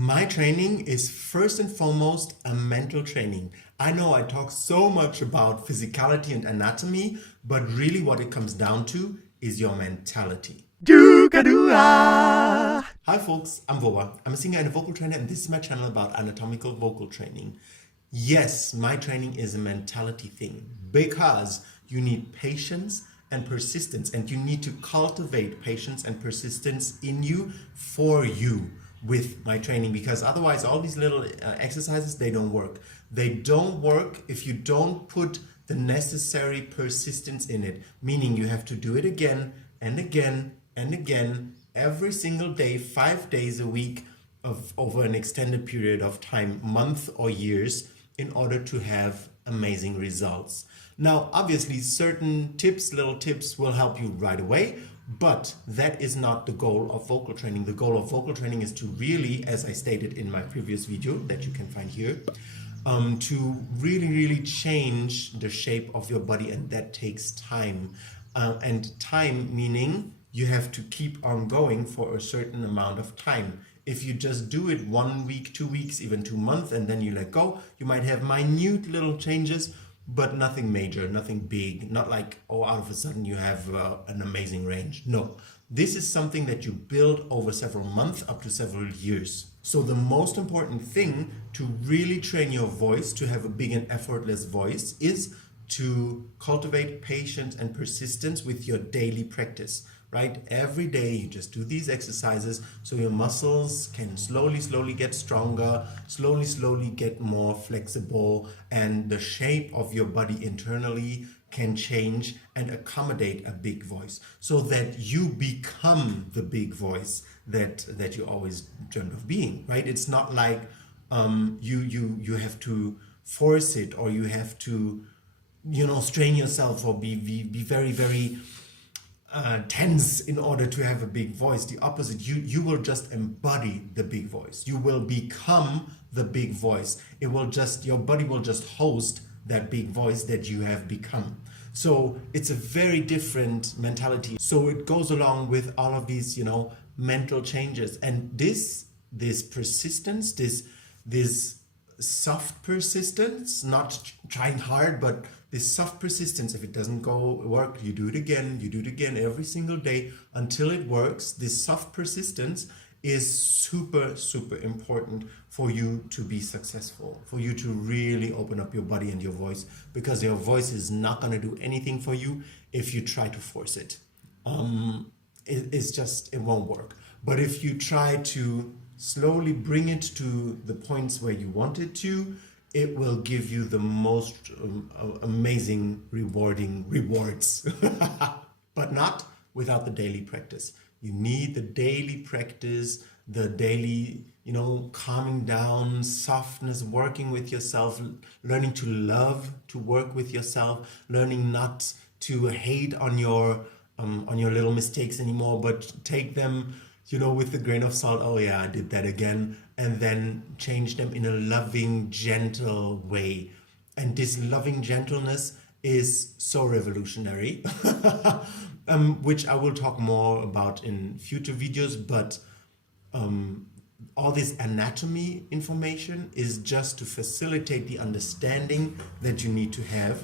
My training is first and foremost a mental training. I know I talk so much about physicality and anatomy, but really what it comes down to is your mentality. Hi folks, I'm Voba. I'm a singer and a vocal trainer, and this is my channel about anatomical vocal training. Yes, my training is a mentality thing because you need patience and persistence, and you need to cultivate patience and persistence in you for you with my training, because otherwise all these little exercises, they don't work. They don't work if you don't put the necessary persistence in it, meaning you have to do it again and again and again every single day, 5 days a week over an extended period of time, month or years, in order to have amazing results. Now, obviously, certain little tips will help you right away, but that is not the goal of vocal training. The goal of vocal training is to really, as I stated in my previous video that you can find here, to really change the shape of your body, and that takes time. And time meaning you have to keep on going for a certain amount of time. If you just do it 1 week, 2 weeks, even 2 months, and then you let go, you might have minute little changes, but nothing major, nothing big, not like, oh, out of a sudden you have an amazing range. No, this is something that you build over several months up to several years. So the most important thing to really train your voice to have a big and effortless voice is to cultivate patience and persistence with your daily practice, right? Every day you just do these exercises so your muscles can slowly get stronger, slowly get more flexible, and the shape of your body internally can change and accommodate a big voice, so that you become the big voice that you always dreamt of being, right? It's not like you have to force it, or you have to strain yourself, or be very tense in order to have a big voice. The opposite, you will just embody the big voice. You will become the big voice. Your body will just host that big voice that you have become. So it's a very different mentality. So it goes along with all of these, mental changes, and this persistence, this soft persistence, not trying hard, but this soft persistence. If it doesn't work, you do it again every single day until it works. This soft persistence is super important for you to be successful, for you to really open up your body and your voice, because your voice is not going to do anything for you if you try to force it. It won't work. But if you try to slowly bring it to the points where you want it to, it will give you the most amazing, rewarding rewards. But not without the daily practice. You need the daily practice, the daily, calming down, softness, working with yourself, learning to love, to work with yourself, learning not to hate on your little mistakes anymore, but take them with a grain of salt. Oh yeah, I did that again. And then change them in a loving, gentle way. And this loving gentleness is so revolutionary, which I will talk more about in future videos. But all this anatomy information is just to facilitate the understanding that you need to have.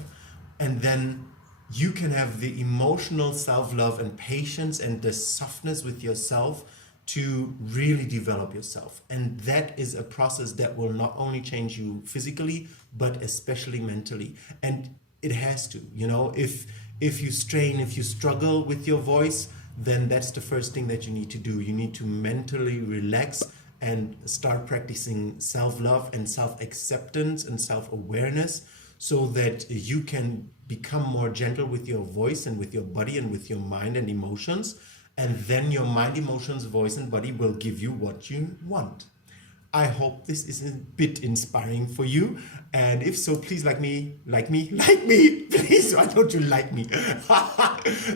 And then you can have the emotional self-love and patience and the softness with yourself to really develop yourself. And that is a process that will not only change you physically, but especially mentally. And it has to, if you strain, if you struggle with your voice, then that's the first thing that you need to do. You need to mentally relax and start practicing self-love and self-acceptance and self-awareness, so that you can become more gentle with your voice and with your body and with your mind and emotions. And then your mind, emotions, voice, and body will give you what you want. I hope this is a bit inspiring for you. And if so, please like me. Please, why don't you like me?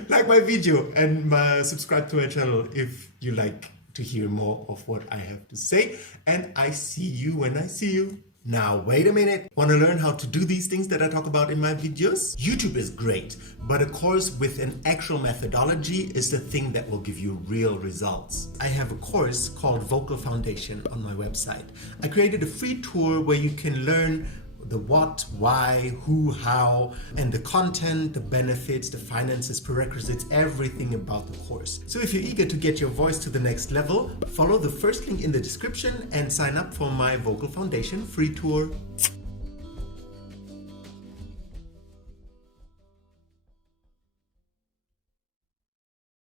Like my video and subscribe to my channel if you like to hear more of what I have to say. And I see you when I see you. Now, wait a minute. Want to learn how to do these things that I talk about in my videos? YouTube is great, but a course with an actual methodology is the thing that will give you real results. I have a course called Vocal Foundation on my website. I created a free tour where you can learn the what, why, who, how, and the content, the benefits, the finances, prerequisites, everything about the course. So if you're eager to get your voice to the next level, follow the first link in the description and sign up for my Vocal Foundation free tour.